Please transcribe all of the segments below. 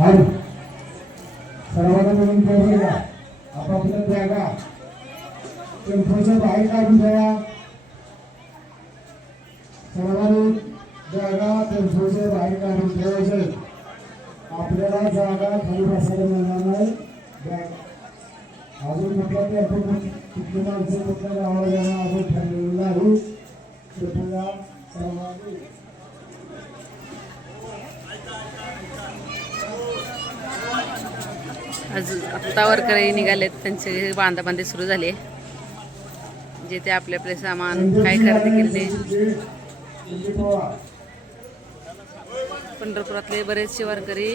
आणि सर्वांना मिळून करू द्या आपापल्या जागा. टेम्पोचं बाहेर काढून द्या सर्वांनी जागा टेम्पोच्या बाहेर काढून ठेवायचे. आपल्याला जागा खाली बसायला मिळणार नाही. बॅग. अजून कुठला टेम्पो कुठली माणसं कुठल्या गावाला जाणं अजून ठरलेलं नाही. कृपया सर्वांनी आज आत्ता वरकरी निघालेत त्यांचे बांधाबांधे सुरू झाले. जे ते आपले आपले सामान काय खरेदी केले. पंढरपुरातले बरेचसे वारकरी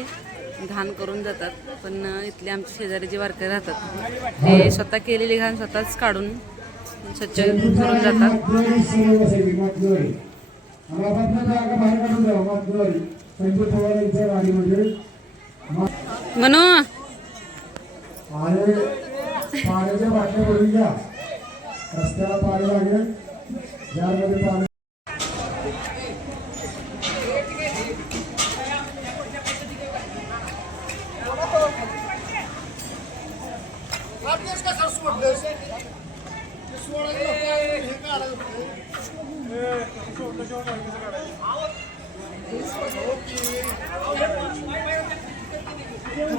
घाण करून जातात पण इथले आमचे शेजारी जे वारकरी राहतात ते स्वतः केलेली घाण स्वतःच काढून स्वच्छ करून जातात. आणि पाण्याच्या बाटल्या भरून घ्या रस्त्याला पाणी लागेल. ज्यामध्ये पाणी कसं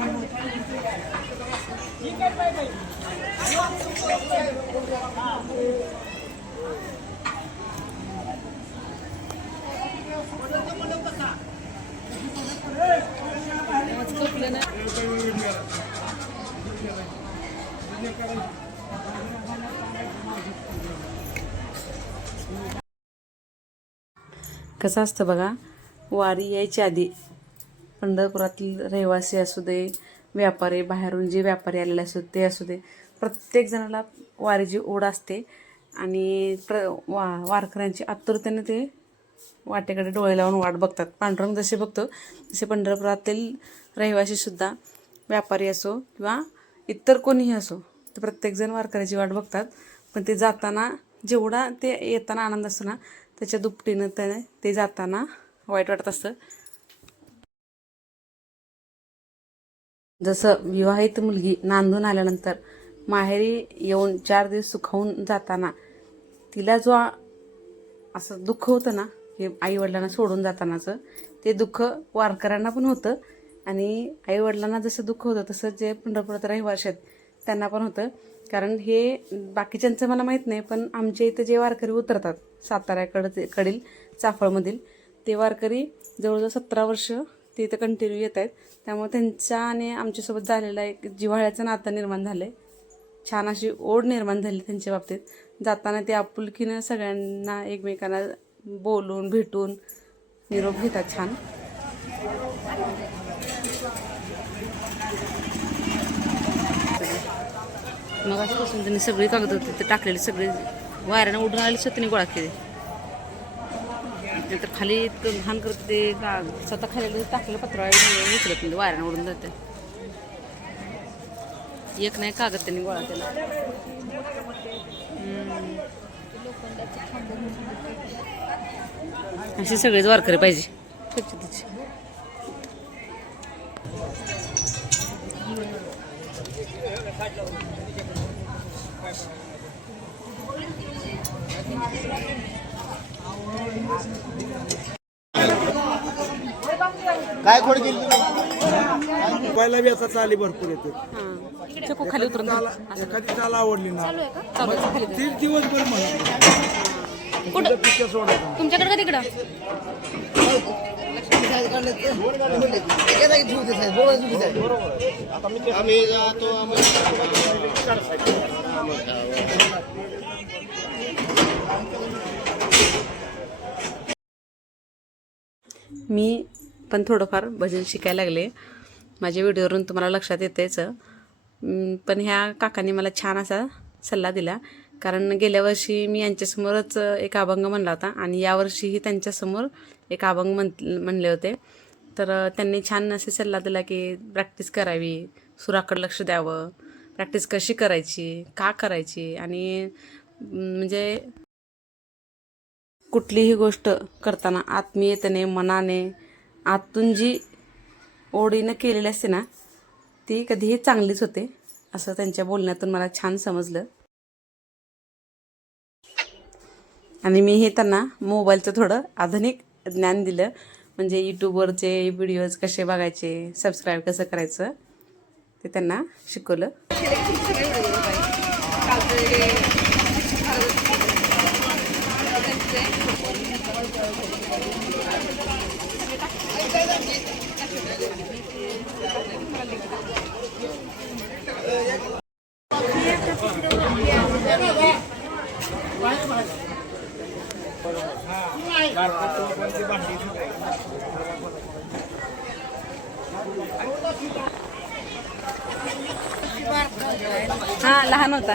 असतं बघा वारी यायच्या आधी पंढरपुरातील रहिवासी असू दे व्यापारी बाहेरून जे व्यापारी आलेले असू ते असू दे. प्रत्येक जणाला वारीची ओढ असते आणि प्र वा वारकऱ्यांची आतुरतेने ते वाटेकडे डोळे लावून वाट बघतात. पांडुरंग जसे बघतो तसे पंढरपुरातील रहिवासीसुद्धा व्यापारी असो किंवा इतर कोणीही असो ते प्रत्येकजण वारकऱ्याची वाट बघतात. पण ते जाताना जेवढा ते येताना आनंद असतो ना त्याच्या दुपटीनं त्याने ते जाताना वाईट वाटत असतं. जसं विवाहित मुलगी नांदून आल्यानंतर माहेरी येऊन चार दिवस सुखावून जाताना तिला जो असं दुःख होतं ना हे आईवडिलांना सोडून जातानाचं ते दुःख वारकऱ्यांना पण होतं आणि आईवडिलांना जसं दुःख होतं तसं जे पंढरपुरात रहिवाशी आहेत त्यांना पण होतं. कारण हे बाकीच्यांचं मला माहीत नाही पण आमच्या इथं जे वारकरी उतरतात साताऱ्याकडं कडील चाफळमधील ते वारकरी जवळजवळ सतरा वर्ष ते इथं कंटिन्यू येत आहेत. त्यामुळे त्यांच्या आणि आमच्यासोबत झालेला एक जिव्हाळ्याचं नातं निर्माण झालं आहे छान अशी ओढ निर्माण झाली त्यांच्या बाबतीत. जाताना ते आपुलकीनं सगळ्यांना एकमेकांना बोलून भेटून निरोप घेतात छान. मग असं त्यांनी सगळी कागद होते टाकलेली सगळी वाऱ्यानं उडून आले स्वतःने गोळा केली. नंतर खाली इतकं घाण करत ते का स्वतः खाली टाकलेलं पत्र उचलत म्हणजे वाऱ्यानं उडून जाते एक नाही कागद त्यांनी गोळा केला. असे सगळेच वारकरी पाहिजे. स्वच्छतेचे काय खोड केली तुम्ही? पहिला बी आता चाली भरपूर येते. हां. चकू खाली उतरून एखादी चाल आवडली ना. चालू आहे, खाली. तीन दिवस बरं म्हणा कुठं पिक्चर सोडायचं तुमच्याकडे का तिकडं? आम्ही जातो मी पण थोडंफार भजन शिकायला लागले. माझ्या व्हिडिओवरून तुम्हाला लक्षात येतेच. पण ह्या काकांनी मला छान असा सल्ला दिला. कारण गेल्या वर्षी मी यांच्यासमोरच एक अभंग म्हणला होता आणि यावर्षीही त्यांच्यासमोर एक अभंग म्हण म्हणले होते. तर त्यांनी छान असे सल्ला दिला की प्रॅक्टिस करावी सुराकडे लक्ष द्यावं प्रॅक्टिस कशी करायची का करायची आणि म्हणजे कुठलीही गोष्ट करताना आत्मीयतेने मनाने आतून जी ओढीनं केलेली असते ना ती कधीही चांगलीच होते असं त्यांच्या बोलण्यातून मला छान समजलं. आणि मी हे त्यांना मोबाईलचं थोडं आधुनिक ज्ञान दिलं. म्हणजे यूट्यूबवरचे व्हिडिओज कसे बघायचे सबस्क्राईब कसं करायचं ते त्यांना शिकवलं. हा लहान होता.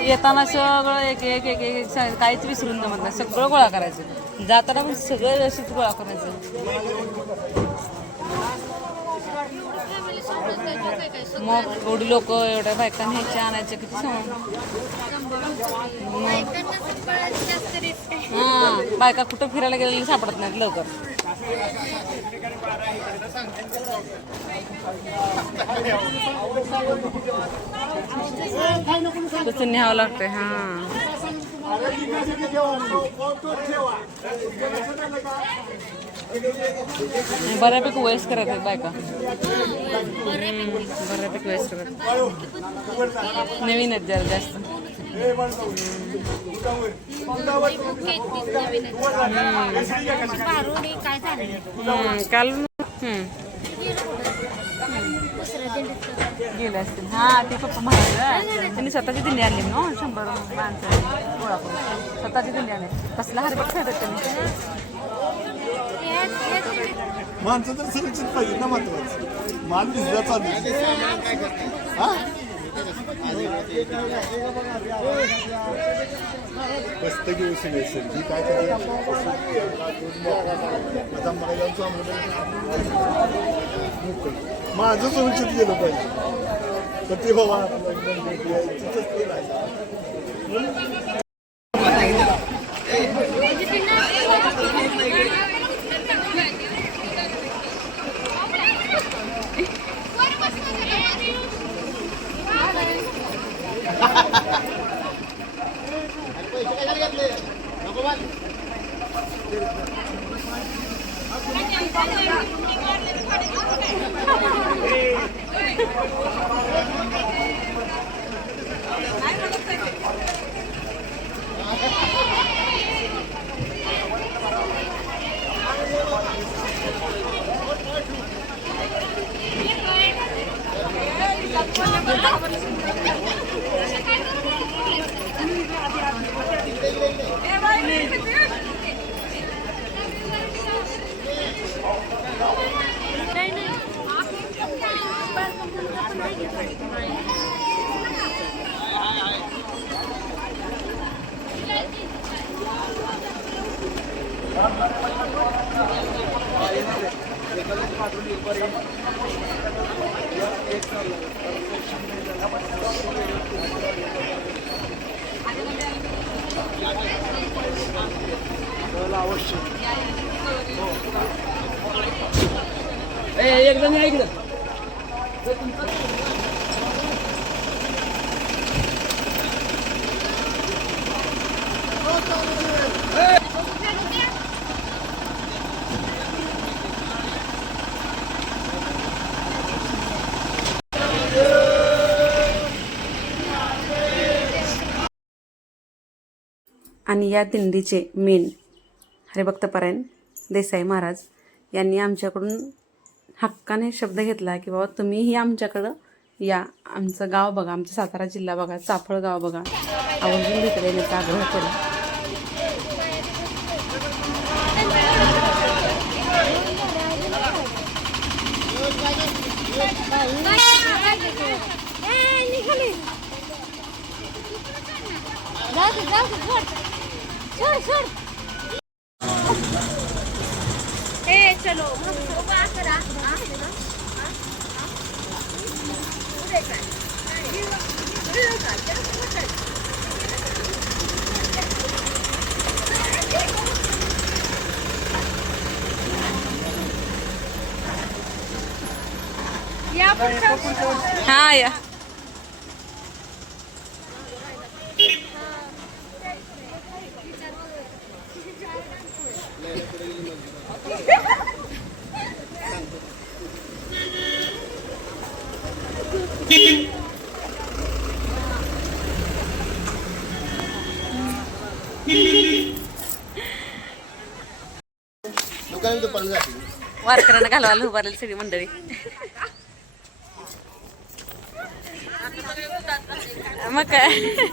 येताना सगळं एक एक एक एक एक सा- काहीच विसरून जमत नाही. सगळं गोळा करायचं. जाताना पण सगळं व्यवस्थित गोळा करायचं. मग एवढी लोक एवढ्या बायका न्यायच्या आणायच्या किती सम बायकांना सांभाळायला जास्त रिस्क आहे. हां बायका कुठं फिरायला गेलेली सापडत नाहीत लवकर. तसं न्यावं लागतंय हां. बऱ्यापैकी वयस्कर आहेत बायका. बऱ्यापैकी वयस्कर करत नवीन आहेत जरा जास्त. काय झालं काल गेले असतील हा ते पप्पा महाराज त्यांनी स्वतःची दिंडी आणली ना शंभर माणसं गोळा करून स्वतःची दिंडी आणली कसला हरभर खेळतात त्यांनी माणसं तर सुरक्षित पाहिजे ना महत्वाचं. मान भिजला चालू हा बसतं घेऊ सर काय करते आता मला जाऊन माझं सुरक्षित गेलं पाहिजे. पण ते बाबा तिथंच ते नाही आणि या दिंडीचे मेन हरिभक्तपरायण देसाई महाराज यांनी आमच्याकडून हक्काने शब्द घेतला की बाबा तुम्हीही आमच्याकडं या. आमचं गाव बघा आमचं सातारा जिल्हा बघा चाफळ गाव बघा. आवर्जून भेटले याचा आग्रह केला. जाऊ Hi. Yeah. वारकऱ्यांना घालवायला उभारलेली सगळी मंडळी. मग काय?